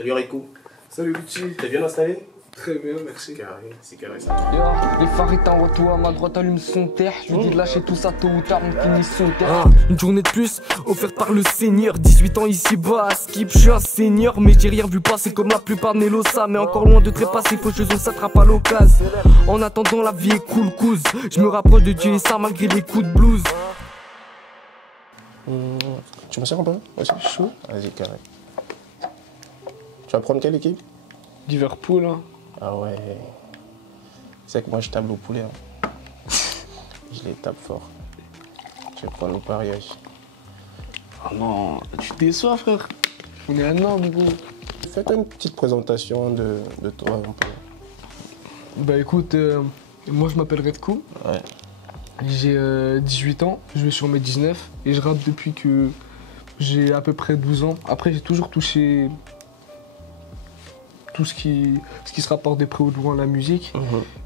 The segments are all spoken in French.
Salut Rico. Salut Lucci. T'es bien installé? Très bien, merci. C'est carré ça. Les phares étaient en retour à ma droite allume son terre. Je lui dis de lâcher tout ça tôt ou tard, on finit son terre. Une journée de plus offerte par le Seigneur. 18 ans ici bas, à skip, je suis un seigneur. Mais j'ai rien vu passer comme la plupart de Nelosa. Mais encore loin de trépasser, faucheuse, on s'attrape à l'occasion. En attendant, la vie est cool, couse. Je me rapproche de Dieu et ça malgré les coups de blues. Tu me sers un peu? Ouais, c'est chaud. Vas-y, carré. Tu vas prendre quelle équipe? Liverpool, hein. Ah ouais. C'est que moi je table au poulet. Hein. Je les tape fort. Je vais prendre le pariage. Ah non, tu déçois, frère. On est à Nantes, du coup. Faites une petite présentation de toi un peu. Bah écoute, moi je m'appelle Redco. Ouais. J'ai 18 ans, je vais sur mes 19 et je rappe depuis que j'ai à peu près 12 ans. Après, j'ai toujours touché tout ce qui se rapporte de près ou de loin à la musique.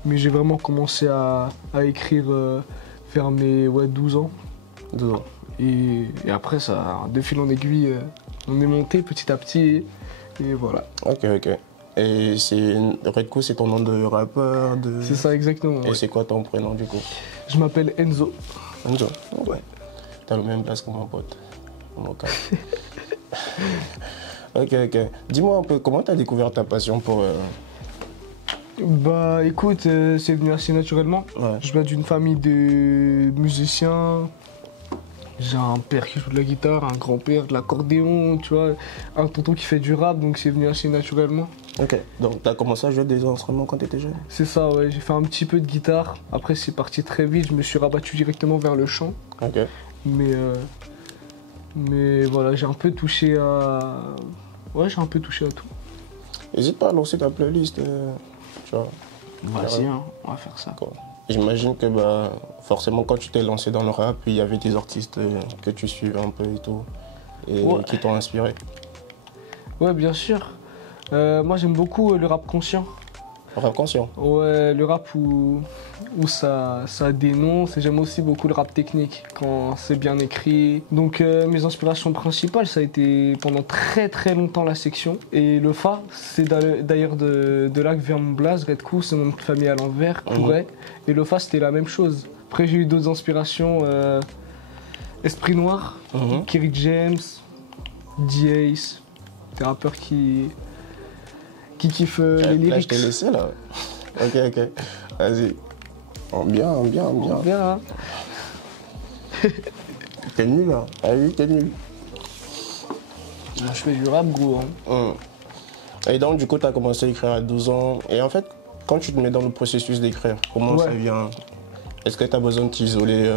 Mais j'ai vraiment commencé à écrire vers mes 12 ans. 12 ans. Et après, ça, de fil en aiguille, on est monté petit à petit. Et voilà. Ok, ok. Et Redco, c'est ton nom de rappeur de... C'est ça, exactement. Et Ouais. c'est quoi ton prénom du coup? Je m'appelle Enzo. Enzo. Ouais. T'as le même place que mon pote. Mon cas. Ok, ok. Dis-moi un peu, comment t'as découvert ta passion pour... Bah écoute, c'est venu assez naturellement. Ouais. Je viens d'une famille de musiciens. J'ai un père qui joue de la guitare, un grand-père de l'accordéon, tu vois, un tonton qui fait du rap, donc c'est venu assez naturellement. Ok. Donc t'as commencé à jouer des instruments quand t'étais jeune? C'est ça, ouais, j'ai fait un petit peu de guitare. Après c'est parti très vite, je me suis rabattu directement vers le chant. Ok. Mais voilà, j'ai un peu touché à... Ouais, j'ai un peu touché à tout. N'hésite pas à lancer ta playlist, tu vois. Vas-y, hein, on va faire ça. Quoi. J'imagine que bah, forcément quand tu t'es lancé dans le rap, il y avait des artistes que tu suivais un peu et tout, et Ouais. qui t'ont inspiré. Ouais, bien sûr. Moi j'aime beaucoup le rap conscient. Rap conscient. Ouais, le rap où ça dénonce, et j'aime aussi beaucoup le rap technique quand c'est bien écrit. Donc mes inspirations principales, ça a été pendant très très longtemps la section. Et le Fa, c'est d'ailleurs de là que vient mon blaze, Redco, c'est mon nom de famille à l'envers, Couret. Et le Fa, c'était la même chose. Après j'ai eu d'autres inspirations, Esprit Noir, Kerry James, D-Ace, des rappeurs qui kiffent les Là, je lyrics. t'ai laissé là. Ok, ok. Vas-y. Oh, bien, bien, bien. Bien, hein. T'es nul là. Ah oui, t'es nul. Moi, je fais du rap, gros. Hein. Et donc, du coup, t'as commencé à écrire à 12 ans. Et en fait, quand tu te mets dans le processus d'écrire, comment ça vient? Est-ce que t'as besoin de t'isoler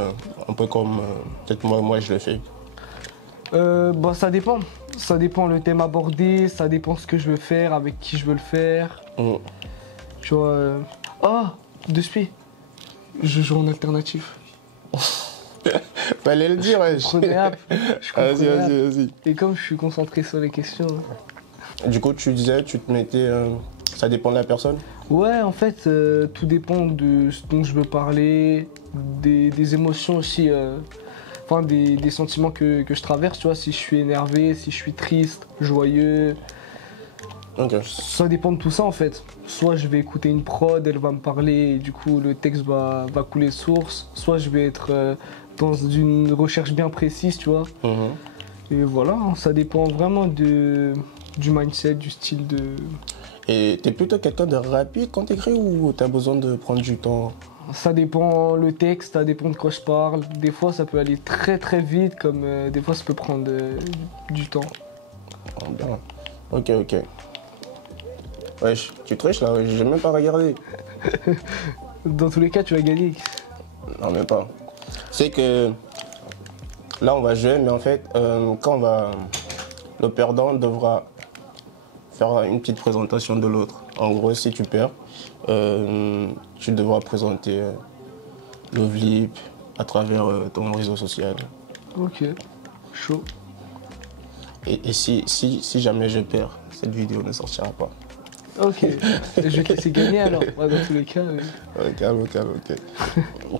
un peu comme peut-être moi je le fais? Bah, ça dépend. Ça dépend le thème abordé, ça dépend ce que je veux faire, avec qui je veux le faire. Tu vois. Ah, de suite. Je joue en alternatif. Fallait le dire, ouais. Vas-y, vas-y, vas-y. Et comme je suis concentré sur les questions. Hein. Du coup, tu disais, tu te mettais. Ça dépend de la personne? Ouais, en fait, tout dépend de ce dont je veux parler, des émotions aussi. Enfin, des sentiments que je traverse, tu vois, si je suis énervé, si je suis triste, joyeux. Ok. Ça dépend de tout ça en fait. Soit je vais écouter une prod, elle va me parler et du coup le texte va couler de source. Soit je vais être dans une recherche bien précise, tu vois. Et voilà, hein, ça dépend vraiment du mindset, du style de... Et t'es plutôt quelqu'un de rapide quand t'écris ou t'as besoin de prendre du temps? Ça dépend le texte, ça dépend de quoi je parle. Des fois ça peut aller très très vite, comme des fois ça peut prendre du temps. Oh, bien. Ok, ok. Wesh, tu triches là, j'ai même pas regardé. Dans tous les cas, tu vas gagner. Non, même pas. C'est que là on va jouer, mais en fait, le perdant devra faire une petite présentation de l'autre. En gros, si tu perds, tu devras présenter le VLIP à travers ton réseau social. Ok, chaud. Et si jamais je perds, cette vidéo ne sortira pas. Ok, je vais te laisser gagner alors. Ouais, dans tous les cas. Calme, calme, ok.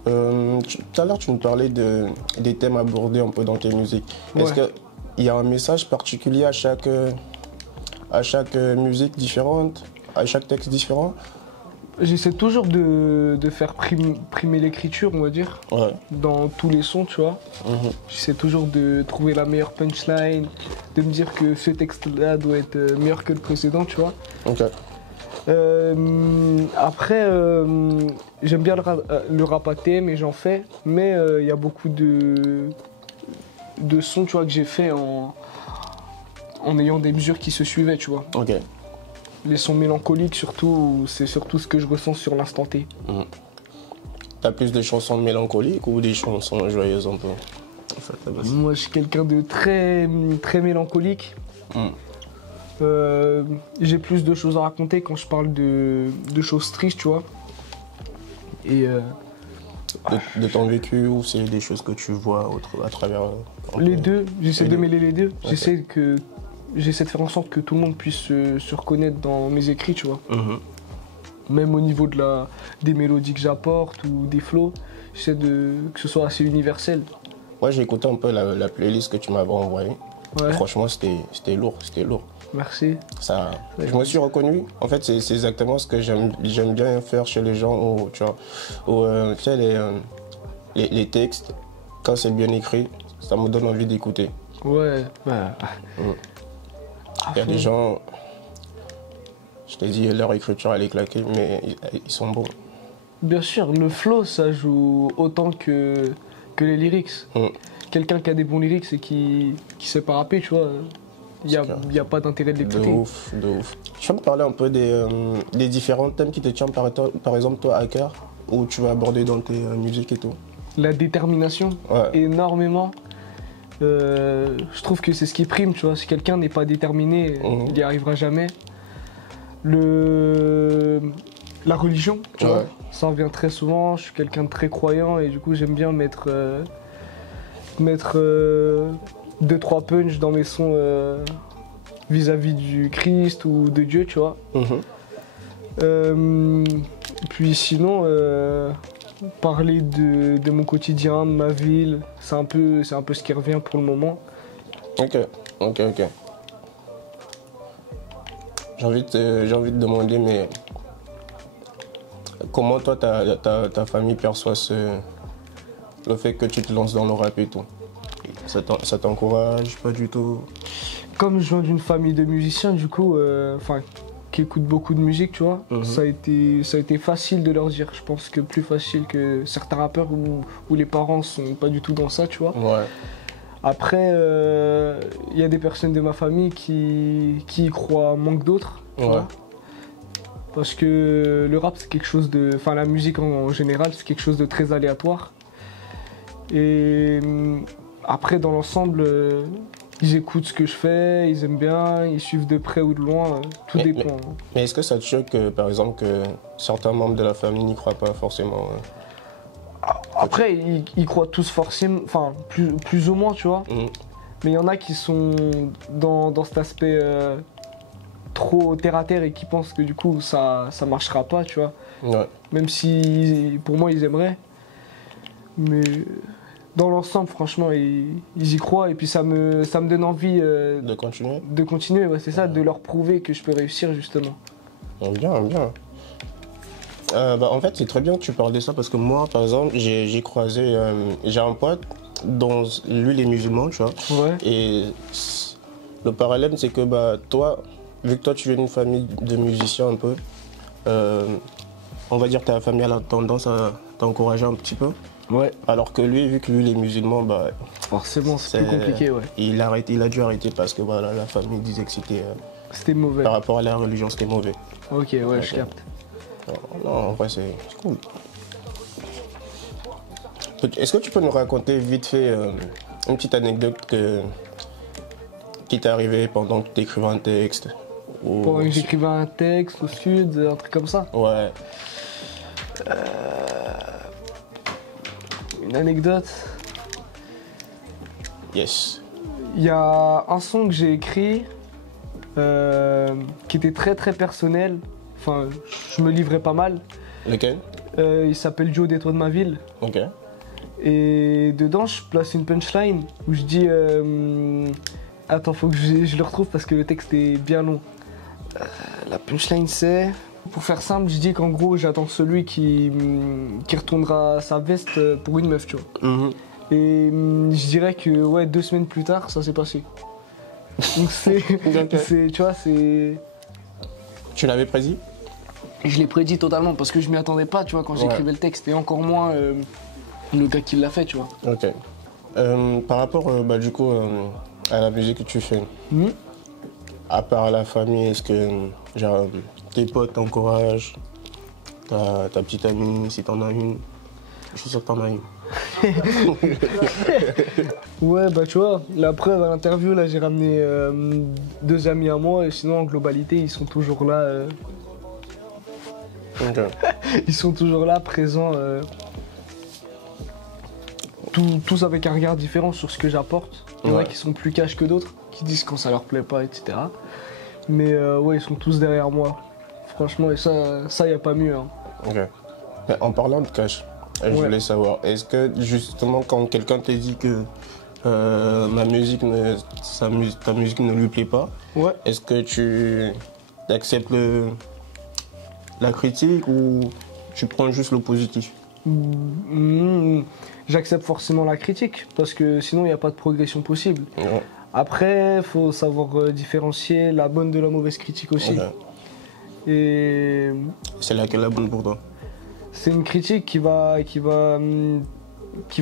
Tout à l'heure, tu nous parlais des thèmes abordés un peu dans tes musiques. Est-ce qu'il y a un message particulier à chaque musique différente, à chaque texte différent? J'essaie toujours de faire primer l'écriture, on va dire, Ouais. dans tous les sons, tu vois. Mhm. J'essaie toujours de trouver la meilleure punchline, de me dire que ce texte-là doit être meilleur que le précédent, tu vois. Ok. Après, j'aime bien le rap à thème et j'en fais, mais il y a beaucoup de sons, tu vois, que j'ai fait en ayant des mesures qui se suivaient, tu vois. Ok. Les sons mélancoliques, surtout, c'est surtout ce que je ressens sur l'instant T. T'as plus des chansons mélancoliques ou des chansons joyeuses un peu? En fait, là-bas. Moi, je suis quelqu'un de très, très mélancolique. J'ai plus de choses à raconter quand je parle de choses tristes, tu vois. Et De ton vécu ou c'est des choses que tu vois à travers... les deux, j'essaie Les de deux. mêler les deux. Ok. J'essaie de faire en sorte que tout le monde puisse se reconnaître dans mes écrits, tu vois. Mhm. Même au niveau des mélodies que j'apporte ou des flows, j'essaie que ce soit assez universel. Ouais, j'ai écouté un peu la playlist que tu m'avais envoyée. Ouais, Franchement, c'était lourd, c'était lourd. merci. Ça, je me suis reconnu. En fait, c'est exactement ce que j'aime bien faire chez les gens, tu vois, tu sais, les textes, quand c'est bien écrit, ça me donne envie d'écouter. Ouais, Il y a des gens, je t'ai dit, leur écriture elle est claquée, mais ils sont bons. bien sûr, le flow, ça joue autant que les lyrics. Mm. Quelqu'un qui a des bons lyrics et qui sait pas rapper, tu vois, il n'y a pas d'intérêt de De l'écouter. ouf, de ouf. Tu vas me parler un peu des différents thèmes qui te tiennent par exemple toi à cœur, où tu vas aborder dans tes musiques et tout. La détermination, Ouais. énormément. Je trouve que c'est ce qui prime, tu vois. Si quelqu'un n'est pas déterminé, il n'y arrivera jamais. La religion, tu Ouais. vois, ça revient très souvent. Je suis quelqu'un de très croyant et du coup j'aime bien mettre 2-3 punch dans mes sons vis-à-vis du Christ ou de Dieu, tu vois. Mhm. Puis sinon, parler de mon quotidien, de ma ville, c'est un peu ce qui revient pour le moment. Ok. J'ai envie de demander, mais comment toi, ta famille perçoit le fait que tu te lances dans le rap et tout? Ça t'encourage pas du tout? Comme je viens d'une famille de musiciens, du coup, qui écoutent beaucoup de musique, tu vois, Mhm. ça a été facile de leur dire. Je pense que plus facile que certains rappeurs où les parents sont pas du tout dans ça, tu vois. Ouais. Après, il y a des personnes de ma famille qui y croient moins que d'autres, tu Ouais. vois. Parce que le rap, c'est quelque chose de... Enfin, la musique en général, c'est quelque chose de très aléatoire. Et après, dans l'ensemble, ils écoutent ce que je fais, ils aiment bien, ils suivent de près ou de loin, tout dépend. Mais est-ce que ça te choque, par exemple, que certains membres de la famille n'y croient pas forcément? Après, ils croient tous forcément, enfin, plus ou moins, tu vois. Mhm. Mais il y en a qui sont dans cet aspect trop terre à terre et qui pensent que du coup ça marchera pas, tu vois. Ouais. Même si pour moi ils aimeraient. Mais dans l'ensemble, franchement, ils y croient et puis ça me donne envie De continuer? de continuer, ouais, c'est ça, de leur prouver que je peux réussir justement. Bien, bien. En fait, c'est très bien que tu parles de ça parce que moi, par exemple, j'ai croisé, j'ai un pote dont lui, il est musulman, tu vois. Ouais. Et le parallèle, c'est que toi, vu que toi, tu viens d'une famille de musiciens un peu, on va dire que ta famille a la tendance à t'encourager un petit peu. Ouais. Alors que lui, vu que lui, il est musulman, Forcément, c'est plus compliqué, ouais. il a dû arrêter parce que voilà, la famille disait que c'était, C'était mauvais. par rapport à la religion, c'était mauvais. Ok, ouais, Ok. je capte. Non, en vrai, c'est cool. Est-ce que tu peux nous raconter vite fait une petite anecdote qui t'est arrivée pendant que tu écrivais un texte Pendant que j'écrivais un texte au sud, un truc comme ça. Ouais. Une anecdote. Yes. Il y a un son que j'ai écrit qui était très très personnel. Enfin, je me livrais pas mal. Lequel? Il s'appelle Du haut des toits de ma ville. Ok. Et dedans, je place une punchline où je dis. Attends, faut que je le retrouve parce que le texte est bien long. La punchline c'est... Pour faire simple, je dis qu'en gros j'attends celui qui retournera sa veste pour une meuf, tu vois. Et je dirais que ouais, 2 semaines plus tard, ça s'est passé. Donc tu vois, c'est... Tu l'avais prédit? Je l'ai prédit totalement parce que je m'y attendais pas, tu vois, quand j'écrivais le texte. Et encore moins le gars qui l'a fait, tu vois. Ok. Par rapport, du coup, à la musique que tu fais, à part la famille, est-ce que, genre, tes potes t'encouragent, ta petite amie, si t'en as une? Je suis sûr que t'en as une. Ouais, bah tu vois, la preuve à l'interview, là, j'ai ramené 2 amis à moi, et sinon, en globalité, ils sont toujours là. Ok. Ils sont toujours là, présents. Tous avec un regard différent sur ce que j'apporte. Il y en a qui sont plus cash que d'autres, qui disent quand ça leur plaît pas, etc. Mais ouais, ils sont tous derrière moi. Franchement, et ça y a pas mieux. Hein. Ok. Mais en parlant de cash, je voulais savoir, est-ce que justement quand quelqu'un te dit que ta musique ne lui plaît pas, est-ce que tu acceptes la critique ou tu prends juste le positif? J'accepte forcément la critique parce que sinon il n'y a pas de progression possible. Ouais. Après, il faut savoir différencier la bonne de la mauvaise critique aussi. Okay. Et c'est laquelle la bonne pour toi? C'est une critique qui va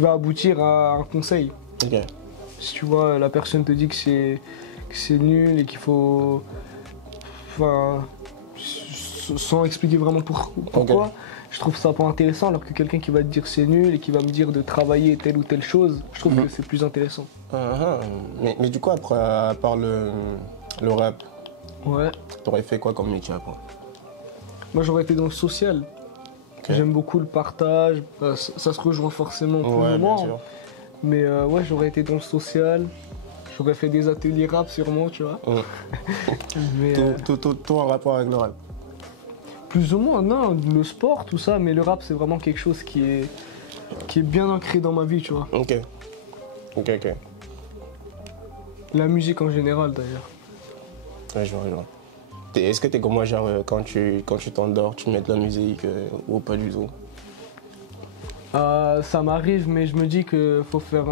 aboutir à un conseil. Okay. Si tu vois, la personne te dit que c'est nul et qu'il faut... Enfin, sans expliquer vraiment pourquoi, je trouve ça pas intéressant, alors que quelqu'un qui va te dire c'est nul et qui va me dire de travailler telle ou telle chose, je trouve que c'est plus intéressant. Mais du coup, après, à part le rap, t'aurais fait quoi comme métier après? Moi, j'aurais été dans le social. J'aime beaucoup le partage, ça se rejoint forcément plus ou moins. Mais ouais, j'aurais été dans le social, j'aurais fait des ateliers rap sûrement, tu vois. Mais, tout en rapport avec le rap? Plus ou moins, non, le sport, tout ça, mais le rap c'est vraiment quelque chose qui est bien ancré dans ma vie, tu vois. Ok. La musique en général d'ailleurs. Ouais, je vois. Est-ce que t'es comme moi, genre quand tu t'endors, tu mets de la musique ou pas du tout? Ça m'arrive, mais je me dis que faut faire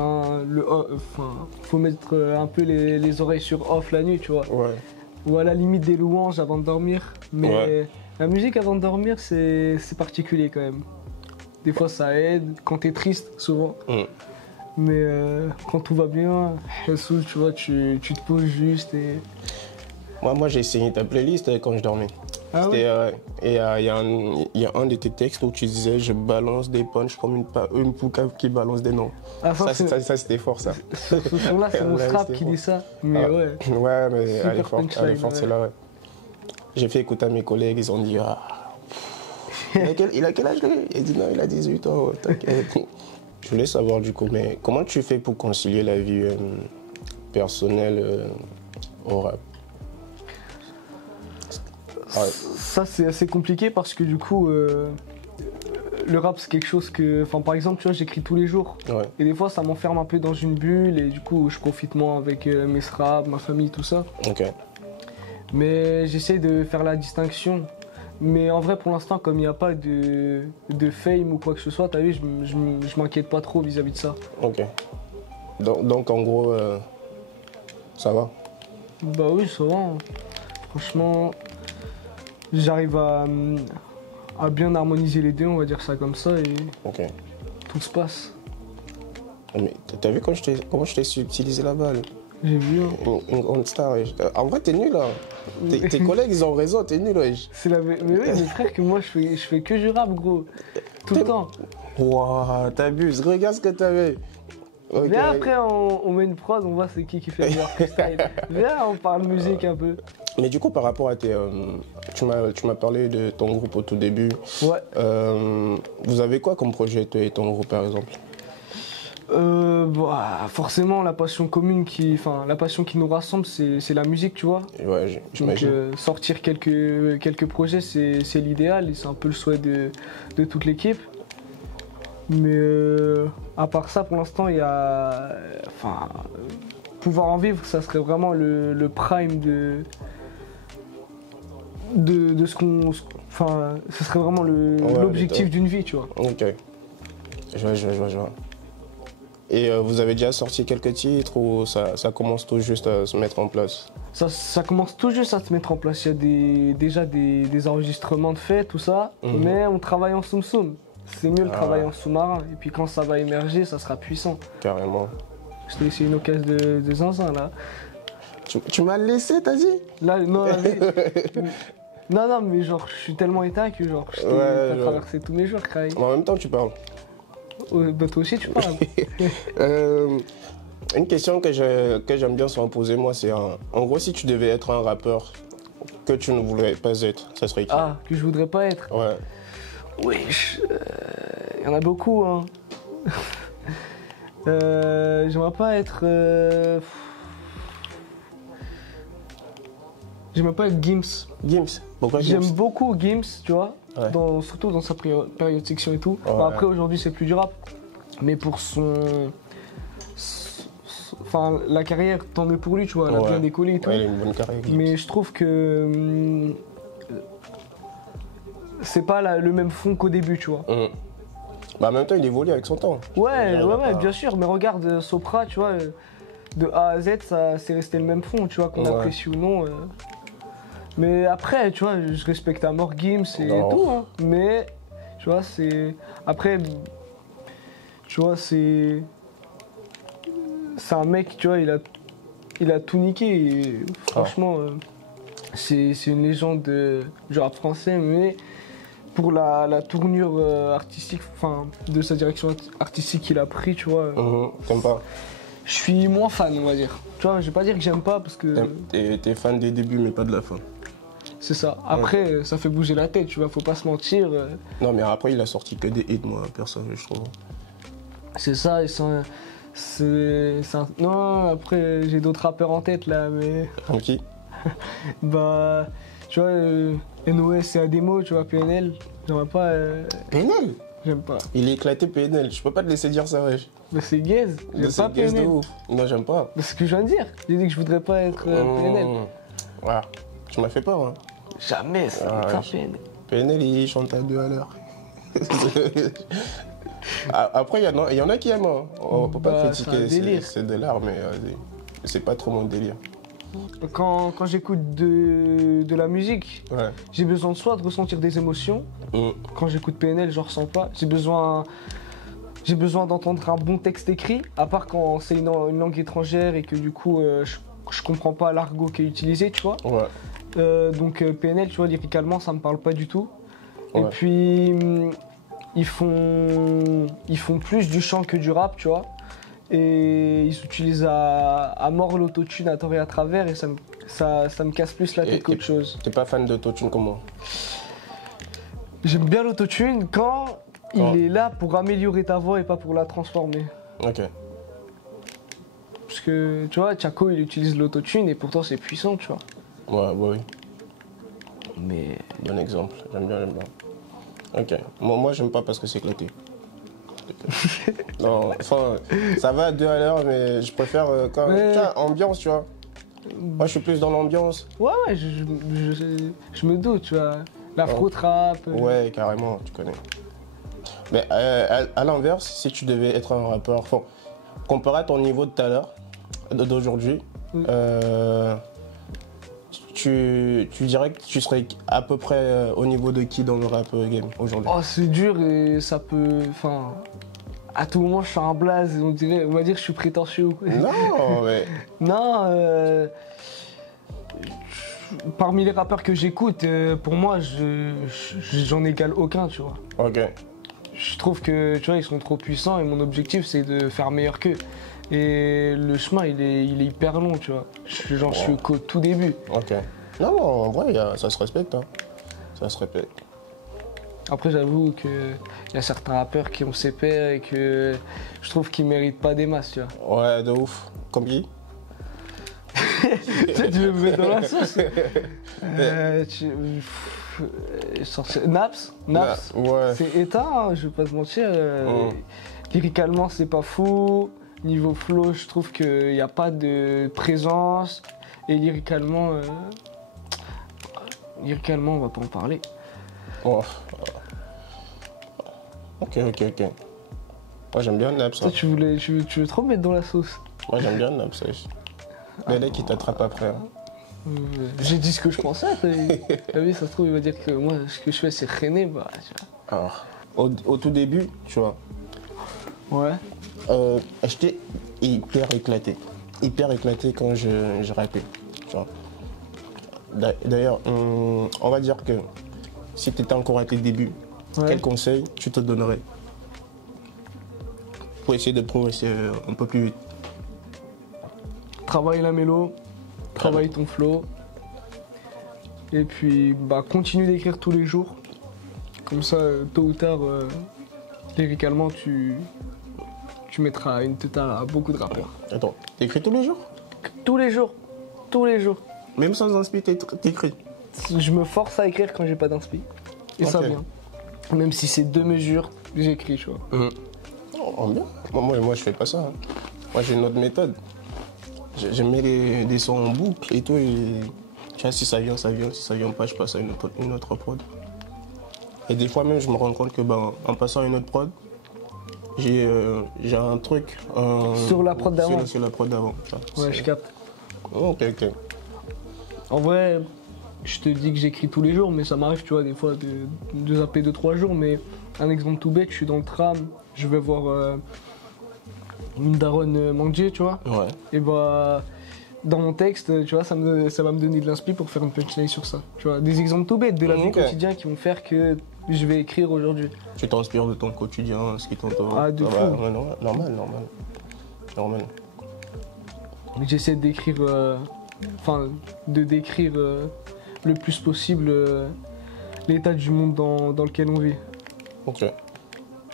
faut mettre un peu les oreilles sur off la nuit, tu vois. Ouais. Ou à la limite des louanges avant de dormir. Mais la musique avant de dormir, c'est particulier quand même. Des fois ça aide, quand t'es triste, souvent. Mais quand tout va bien, tu vois, tu te poses juste et... Moi j'ai essayé ta playlist quand je dormais. Ah et il y a un de tes textes où tu disais je balance des punchs comme une poucave qui balance des noms. Ah, ça c'était fort ça. Ce son-là c'est mon strap qui dit ça. Mais ouais. Ouais, mais elle est forte celle-là, ouais. J'ai fait écouter à mes collègues, ils ont dit il a quel âge lui? Il dit non, il a 18 ans, t'inquiète. Je voulais savoir du coup, mais comment tu fais pour concilier la vie personnelle au rap? Ça c'est assez compliqué parce que du coup le rap c'est quelque chose que, enfin par exemple tu vois j'écris tous les jours et des fois ça m'enferme un peu dans une bulle et du coup je profite moins avec mes raps, ma famille, tout ça. Mais j'essaie de faire la distinction. Mais en vrai pour l'instant comme il n'y a pas de fame ou quoi que ce soit, t'as vu, je m'inquiète pas trop vis-à-vis de ça. Donc en gros ça va? Bah oui ça va, hein. Franchement j'arrive à bien harmoniser les deux, on va dire ça comme ça, et tout se passe. Mais t'as vu comment je t'ai subtilisé la balle? J'ai vu. Une grande star. En vrai, t'es nul là. Tes collègues, ils ont raison, t'es nul. Mais oui, mais frère, que moi, je fais que du rap, gros. Tout le temps. Waouh, t'abuses. Regarde ce que t'avais. Viens après, on met une prod, on voit c'est qui fait le meilleur freestyle. Viens, on parle musique un peu. Mais du coup, par rapport à tes... tu m'as parlé de ton groupe au tout début. Vous avez quoi comme projet, toi et ton groupe, par exemple? Forcément, la passion commune la passion qui nous rassemble, c'est la musique, tu vois. Ouais, j'imagine. Donc, sortir quelques projets, c'est l'idéal et c'est un peu le souhait de toute l'équipe. Mais à part ça, pour l'instant, il y a... pouvoir en vivre, ça serait vraiment le prime de ce qu'on. Enfin, ce serait vraiment l'objectif d'une vie, tu vois. Ok. Je vois. Et vous avez déjà sorti quelques titres ou ça commence tout juste à se mettre en place? Ça commence tout juste à se mettre en place. Il y a déjà des enregistrements de fait, tout ça, mais on travaille en soum-soum. C'est mieux de travailler en sous-marin. Et puis quand ça va émerger, ça sera puissant. Carrément. Je t'ai laissé une occasion de zinzin là. Tu m'as laissé, t'as dit? Là, non, non, mais genre, je suis tellement éteint que genre, t'as traversé tous mes jours, Kraï. En même temps, tu parles. Bah, toi aussi, tu parles. Une question que j'aime bien souvent poser, moi, c'est en gros, si tu devais être un rappeur que tu ne voudrais pas être, ça serait qui? Ah, que je voudrais pas être? Ouais. Oui, il y en a beaucoup, hein. J'aimerais pas être... J'aimerais pas être Gims. Gims? Pourquoi Gims? J'aime beaucoup Gims, tu vois, Ouais. surtout dans sa période section et tout. Ouais. Enfin, après, aujourd'hui, c'est plus du rap. Mais pour enfin, la carrière, tant mieux pour lui, tu vois, elle a bien décollé et tout. Ouais, il a une bonne carrière. Mais je trouve que c'est pas le même fond qu'au début, tu vois. Bah, en même temps, il évolue avec son temps. Ouais, bien sûr. Mais regarde, Sopra, tu vois, de A à Z, ça c'est resté le même fond, tu vois, qu'on apprécie ou non. Mais après, tu vois, je respecte à mort Gims et tout, hein. Mais, tu vois, c'est... Après, tu vois, c'est un mec, tu vois, il a tout niqué. Et franchement, c'est une légende du rap français, mais pour la tournure artistique, enfin, de sa direction artistique qu'il a pris, tu vois. T'aimes pas? Je suis moins fan, on va dire. Tu vois, je vais pas dire que j'aime pas parce que... T'es fan des débuts, mais pas de la fin. C'est ça. Après, ça fait bouger la tête, tu vois, faut pas se mentir. Non, mais après, il a sorti que des hits, moi, perso, je trouve. C'est ça, et non, après, j'ai d'autres rappeurs en tête, là, mais... Qui? Bah, tu vois, NOS et Ademo, tu vois, PNL, j'aimerais pas... PNL? J'aime pas. Il est éclaté, PNL. Je peux pas te laisser dire ça, wesh. Mais c'est gaze, j'aime pas gaze de PNL. ouf. Non, j'aime pas. C'est ce que je viens de dire. J'ai dit que je voudrais pas être PNL. Ouais. Tu m'as fait peur, hein. Jamais, c'est pas PNL. PNL, il chante à 2 à l'heure. Après, il y en a qui aiment, hein. On peut pas critiquer, c'est de l'art, mais c'est pas trop mon délire. Quand j'écoute de la musique, j'ai besoin soit de ressentir des émotions. Quand j'écoute PNL, je ressens pas. J'ai besoin d'entendre un bon texte écrit, à part quand c'est une langue étrangère et que du coup je comprends pas l'argot qui est utilisé, tu vois. Donc PNL, tu vois, lyricalement, ça me parle pas du tout. Et puis ils font plus du chant que du rap, tu vois. Et ils utilisent à mort l'autotune à tort et à travers, et ça me casse plus la tête qu'autre chose. T'es pas fan d'autotune comment? J'aime bien l'autotune quand il est là pour améliorer ta voix et pas pour la transformer. Ok. Parce que, tu vois, Tchako, il utilise l'autotune et pourtant c'est puissant, tu vois. Oui. Mais... Bon exemple, j'aime bien. Ok. Moi, j'aime pas parce que c'est éclaté. Non, enfin, ça va à 2 à l'heure, mais je préfère quand tiens, ambiance, tu vois. Moi, je suis plus dans l'ambiance. Ouais, je me doute, tu vois. L'afro-trap. Ouais, carrément, tu connais. Mais à l'inverse, si tu devais être un rappeur, enfin, comparé à ton niveau de tout à l'heure, d'aujourd'hui, tu dirais que tu serais à peu près au niveau de qui dans le rap game aujourd'hui? Oh, c'est dur et ça peut... Enfin, à tout moment, je suis un blaze et on va dire que je suis prétentieux. Non, mais... Non, parmi les rappeurs que j'écoute, pour moi, j'en égale aucun, tu vois. Ok. Je trouve que, tu vois, ils sont trop puissants et mon objectif, c'est de faire meilleur qu'eux. Et le chemin, il est hyper long, tu vois. Je suis qu'au tout début. Ok. Non, en vrai, ça se respecte, hein. Ça se respecte. Après, j'avoue qu'il y a certains rappeurs qui ont ses pairs et que je trouve qu'ils méritent pas des masses, tu vois. Ouais, de ouf. Comme qui? Tu veux me mettre dans la sauce? Naps, ouais. C'est éteint, hein, je vais pas te mentir. Lyricalement, c'est pas fou. Niveau flow, je trouve qu'il n'y a pas de présence. Et lyricalement, lyricalement, on va pas en parler. Oh. Ok. Moi j'aime bien Naps. Toi, Hein. tu veux trop me mettre dans la sauce. Moi j'aime bien Naps. Mais là qui t'attrape après. Hein. J'ai dit ce que je pensais. T'as vu, ça se trouve, il va dire que moi, ce que je fais, c'est René. Bah, tu Alors, au tout début, tu vois, vois. Ouais. j'étais hyper éclaté. Hyper éclaté quand je rappais. Tu vois. D'ailleurs, on va dire que si tu étais encore à tes débuts, Ouais. quel conseil tu te donnerais pour essayer de progresser un peu plus vite? Travaille la mélo, travaille ton flow. Et puis, bah, continue d'écrire tous les jours. Comme ça, tôt ou tard, lyricalement, tu mettras une tête à beaucoup de rappeurs. Attends, t'écris tous les jours? Tous les jours. Tous les jours. Même sans inspi, t'écris? Je me force à écrire quand j'ai pas d'inspi. Et ça Ok. vient. Même si c'est 2 mesures, j'écris, tu vois. Oh, bien. Moi, je fais pas ça. Hein. Moi, j'ai une autre méthode. Je mets des sons en boucle et tout. Et, tu vois, si ça vient, ça vient. Si ça vient pas, je passe à une autre prod. Et des fois même, je me rends compte que en passant à une autre prod, j'ai un truc. Sur la prod d'avant. Sur la prod d'avant. Ouais, je capte. Oh, ok. En vrai, je te dis que j'écris tous les jours, mais ça m'arrive, tu vois, des fois de zapper 2-3 jours. Mais un exemple tout bête, je suis dans le tram, je vais voir une daronne manger, tu vois. Ouais. Et bah, dans mon texte, tu vois, ça va me donner de l'inspi pour faire une punchline sur ça. Tu vois, des exemples tout bêtes de la vie Ok. quotidienne qui vont faire que je vais écrire aujourd'hui. Tu t'inspires de ton quotidien, ce qui t'entoure. Ah, de fou. Ouais, normal. J'essaie d'écrire, de décrire le plus possible l'état du monde dans lequel on vit. Ok.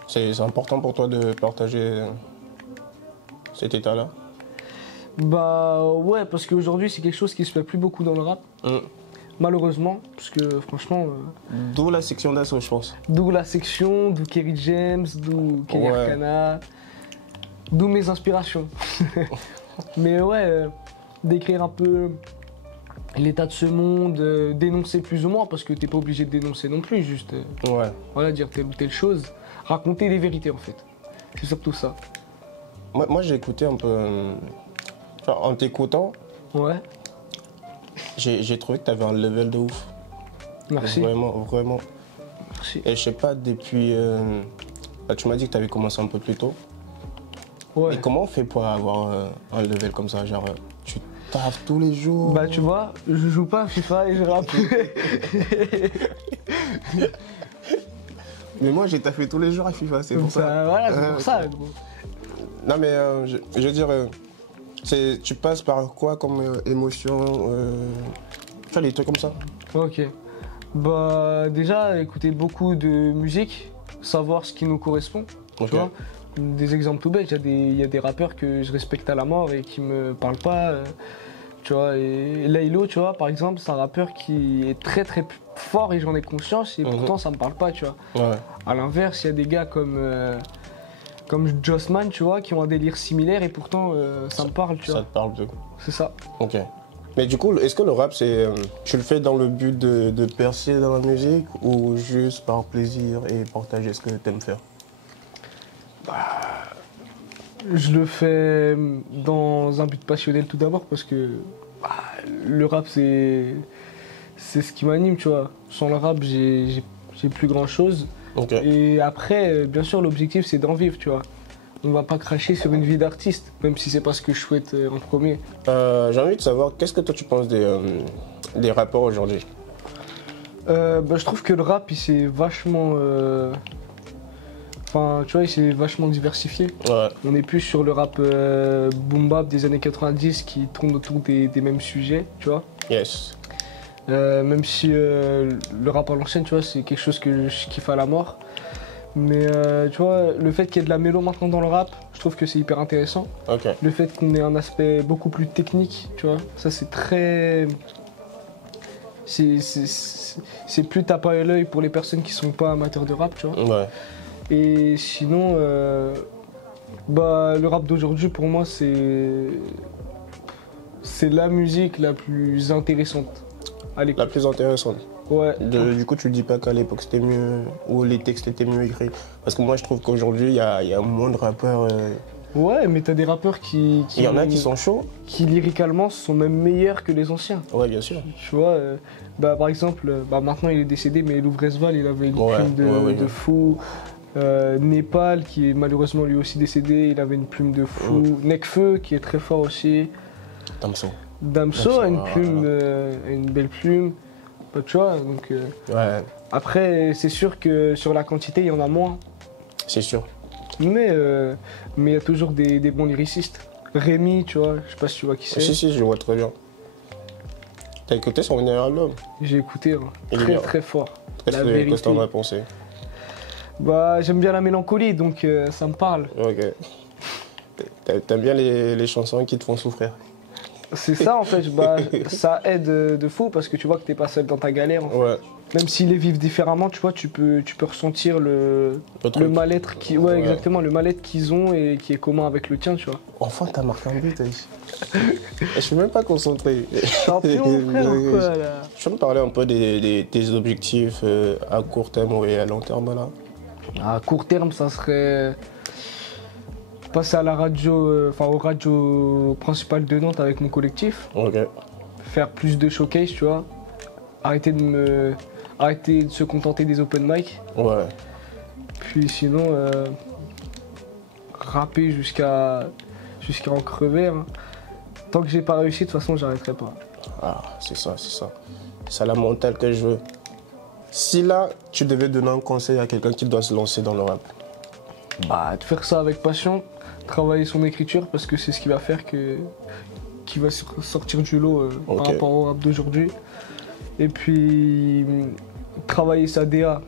C'est important pour toi de partager cet état-là? Bah ouais, parce qu'aujourd'hui c'est quelque chose qui se fait plus beaucoup dans le rap, malheureusement, parce que franchement, D'où la section d'assaut, je pense. d'où la section, d'où Kerry James, d'où Kenny Ouais. Arcana, d'où mes inspirations. Mais ouais, d'écrire un peu l'état de ce monde, dénoncer plus ou moins, parce que t'es pas obligé de dénoncer non plus, juste Ouais. voilà, dire telle ou telle chose, raconter des vérités en fait. C'est surtout ça. Moi j'ai écouté un peu. Enfin, en t'écoutant, Ouais, j'ai trouvé que tu avais un level de ouf. merci. Vraiment. Merci. Et je sais pas, depuis. Tu m'as dit que tu avais commencé un peu plus tôt. Ouais. Et comment on fait pour avoir un level comme ça? Genre, tu taffes tous les jours? Bah tu vois, je joue pas à FIFA et je rappe. Mais moi j'ai taffé tous les jours à FIFA, c'est pour ça. Voilà, c'est pour ok. ça, gros. Non mais je veux dire, tu passes par quoi comme émotion? Tu vois, les trucs comme ça? Ok. Bah déjà, écouter beaucoup de musique, savoir ce qui nous correspond. Ok. Tu vois, des exemples tout bêtes, il y a des rappeurs que je respecte à la mort et qui me parlent pas. Tu vois, et Laylo, tu vois, par exemple, c'est un rappeur qui est très très fort et j'en ai conscience et pourtant ça me parle pas, tu vois. Ouais. À l'inverse, il y a des gars comme Jossman, tu vois, qui ont un délire similaire et pourtant ça me parle, tu Ça vois. te parle de. C'est ça. Ok. Mais du coup, est-ce que le rap, tu le fais dans le but de percer dans la musique ou juste par plaisir et partager ce que tu aimes faire? Je le fais dans un but passionnel tout d'abord parce que le rap c'est ce qui m'anime, tu vois. Sans le rap, j'ai plus grand chose. Ok. Et après, bien sûr, l'objectif c'est d'en vivre, tu vois. On va pas cracher sur une vie d'artiste, même si c'est pas ce que je souhaite en premier. J'ai envie de savoir, qu'est-ce que toi tu penses des rappeurs aujourd'hui? Je trouve que le rap il s'est vachement. Enfin, tu vois, il s'est vachement diversifié. Ouais. On n'est plus sur le rap boom bap des années 90 qui tourne autour des mêmes sujets, tu vois. Yes. Même si le rap à l'ancienne, tu vois, c'est quelque chose que je kiffe à la mort. Mais tu vois, le fait qu'il y ait de la mélo maintenant dans le rap, je trouve que c'est hyper intéressant. Ok. Le fait qu'on ait un aspect beaucoup plus technique, tu vois, ça c'est très... C'est plus tape à l'œil pour les personnes qui sont pas amateurs de rap, tu vois. Ouais. Et sinon, le rap d'aujourd'hui pour moi c'est la musique la plus intéressante à l'écoute. La plus intéressante. Ouais. Du coup, tu dis pas qu'à l'époque c'était mieux, ou les textes étaient mieux écrits. Parce que moi, je trouve qu'aujourd'hui, il y a moins de rappeurs. Ouais, mais t'as des rappeurs qui Il y en a qui sont chauds. qui lyricalement sont même meilleurs que les anciens. Ouais, bien sûr. Tu vois, par exemple, maintenant il est décédé, mais Louvresval, il avait une Ouais, plume de ouais. fou. Népal, qui est malheureusement lui aussi décédé, il avait une plume de fou. Nekfeu, qui est très fort aussi. Damso. Damso a une Damso, plume, une belle plume. Bah, tu vois, donc. Ouais, Après, c'est sûr que sur la quantité, il y en a moins. c'est sûr. Mais il y a toujours des bons lyricistes. Rémi, tu vois, je sais pas si tu vois qui c'est. Si, je le vois très bien. T'as écouté son dernier album? J'ai écouté, hein. Il est Très bien. très fort. La Qu'est-ce vérité. que t'en as pensé? Bah, j'aime bien la mélancolie, donc ça me parle. Ok. T'aimes bien les chansons qui te font souffrir? C'est ça en fait, bah, ça aide de fou parce que tu vois que t'es pas seul dans ta galère. En fait. Ouais. Même s'ils les vivent différemment, tu vois, tu peux ressentir le truc. mal-être Ouais. exactement, le mal-être qu'ils ont et qui est commun avec le tien, tu vois. Enfin, t'as marqué un but, je suis même pas concentré. Champion, frère, ou quoi là? Je peux me parler un peu des objectifs à court terme et à long terme là? À court terme, ça serait passer à la radio, aux radios principales de Nantes avec mon collectif, Ok. faire plus de showcase, tu vois, arrêter de se contenter des open mic, Ouais. puis sinon rapper jusqu'à en crever. Hein. Tant que j'ai pas réussi, de toute façon, j'arrêterai pas. Ah, c'est ça, c'est ça. C'est la mentale que je veux. Si là, tu devais donner un conseil à quelqu'un qui doit se lancer dans le rap. Bah, de faire ça avec passion, travailler son écriture parce que c'est ce qui va faire qui va sortir du lot Ok. par rapport au rap d'aujourd'hui. Et puis travailler sa DA,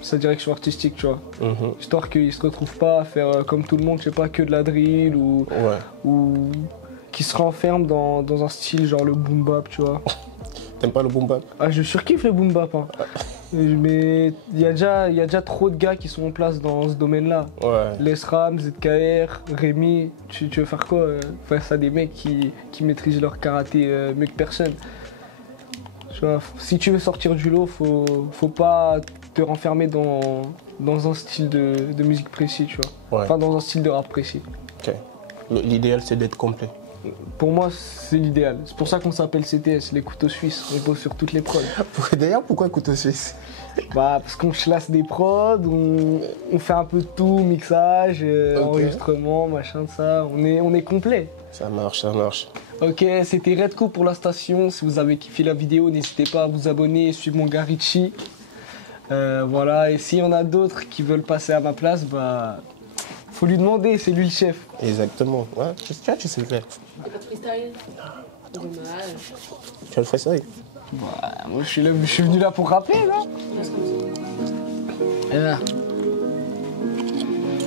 sa direction artistique, tu vois. Mhm. Histoire qu'il se retrouve pas à faire comme tout le monde, je sais pas, que de la drill Ouais. ou qu'il se renferme dans un style genre le boom bap, tu vois. T'aimes pas le boom bap? Ah, je surkiffe le boom bap, hein. Mais il y a déjà trop de gars qui sont en place dans ce domaine-là. Ouais. Lesram, ZKR, Rémi, tu veux faire quoi face à des mecs qui maîtrisent leur karaté mieux que personne. Tu vois, si tu veux sortir du lot, faut pas te renfermer dans un style de musique précis, tu vois. Ouais. Enfin, dans un style de rap précis. Ok. L'idéal, c'est d'être complet. Pour moi, c'est l'idéal. C'est pour ça qu'on s'appelle CTS, les couteaux suisses. On pose sur toutes les prods. D'ailleurs, pourquoi couteau suisse? Bah, parce qu'on chlasse des prods, on fait un peu de tout, mixage, Ok. enregistrement, machin, de ça. On est complet. Ça marche, ça marche. Ok, c'était Redco pour la station. Si vous avez kiffé la vidéo, n'hésitez pas à vous abonner et suivre mon gars Richie. Voilà, et s'il y en a d'autres qui veulent passer à ma place, bah, faut lui demander, c'est lui le chef. Exactement. Ouais, tu sais le faire. T'es pas de freestyle? Dommage. Tu as le freestyle? Bah, moi je suis venu là pour rapper, là. Reste comme ça. Yeah.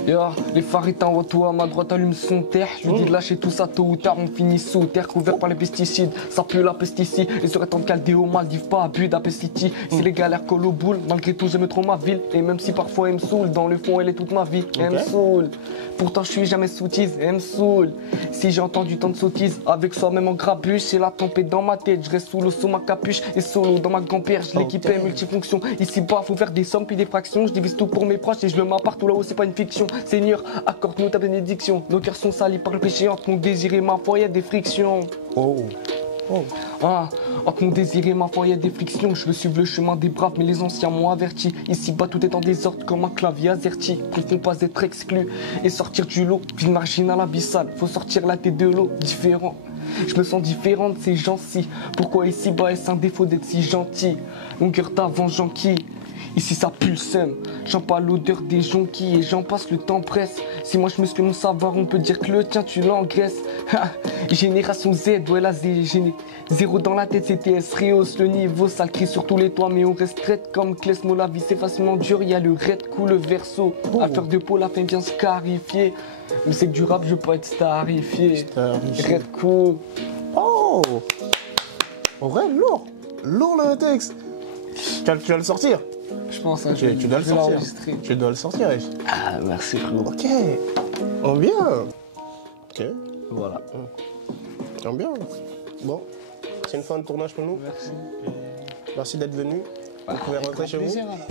Yo, les phares éteints, retour à ma droite allume son terre. Je lui dis de lâcher tout ça tôt ou tard, on finit sous terre, couvert par les pesticides. Ça pue la pesticide, les oreilles tant caldéo, Maldives pas abus d'apestiti. Si les galères collent au boule, malgré tout j'aime trop ma ville. Et même si parfois elle me saoule, dans le fond elle est toute ma vie. Elle me saoule. Pourtant je suis jamais soutise, elle me saoule. Si j'ai entendu tant de sottises, avec soi-même en grabuche, c'est la tempête dans ma tête. Je reste sous l'eau sous ma capuche et solo dans ma grand-père. Je l'équipais multifonction. Ici bas, faut faire des sommes puis des fractions. Je divise tout pour mes proches et je le mets partout là-haut, c'est pas une fiction. Seigneur, accorde-nous ta bénédiction. Nos cœurs sont salis par le péché. Entre mon désir et ma foi, y a des frictions. Oh. Ah, entre mon désir et ma foi, y a des frictions. Je veux suivre le chemin des braves, mais les anciens m'ont averti. Ici bas, tout est en désordre comme un clavier azerty. Qu'ils font pas être exclus et sortir du lot. Vie marginale abyssale, faut sortir la tête de l'eau, différent. Je me sens différent de ces gens-ci. Pourquoi ici bas est-ce un défaut d'être si gentil? Longueur d'avant, qui ici ça pue le seum. J'en parle l'odeur des jonquilles et j'en passe, le temps presse. Si moi je muscle mon savoir, on peut dire que le tien tu l'engraisses. Génération Z, ouais là zéro dans la tête, CTS rehausse le niveau, ça le crie sur tous les toits, mais on reste traite comme Klesmo, la vie c'est facilement dur, y a le red coup, le verso. Affaire de peau, la fin vient se scarifier. Mais c'est que du rap, je veux pas être starifié. Red coup. Oh. Ouais, lourd. Lourd le texte. Tu vas le sortir. Je pense hein, Tu dois le je vais sortir. l'enregistrer. Tu dois le sortir, wesh. Ah, merci frérot. Ok. Oh bien. Ok. Voilà. Oh bien. Bon. C'est une fin de tournage pour nous. Merci. Merci d'être venu. Vous pouvez rentrer chez vous. Plaisir, alors.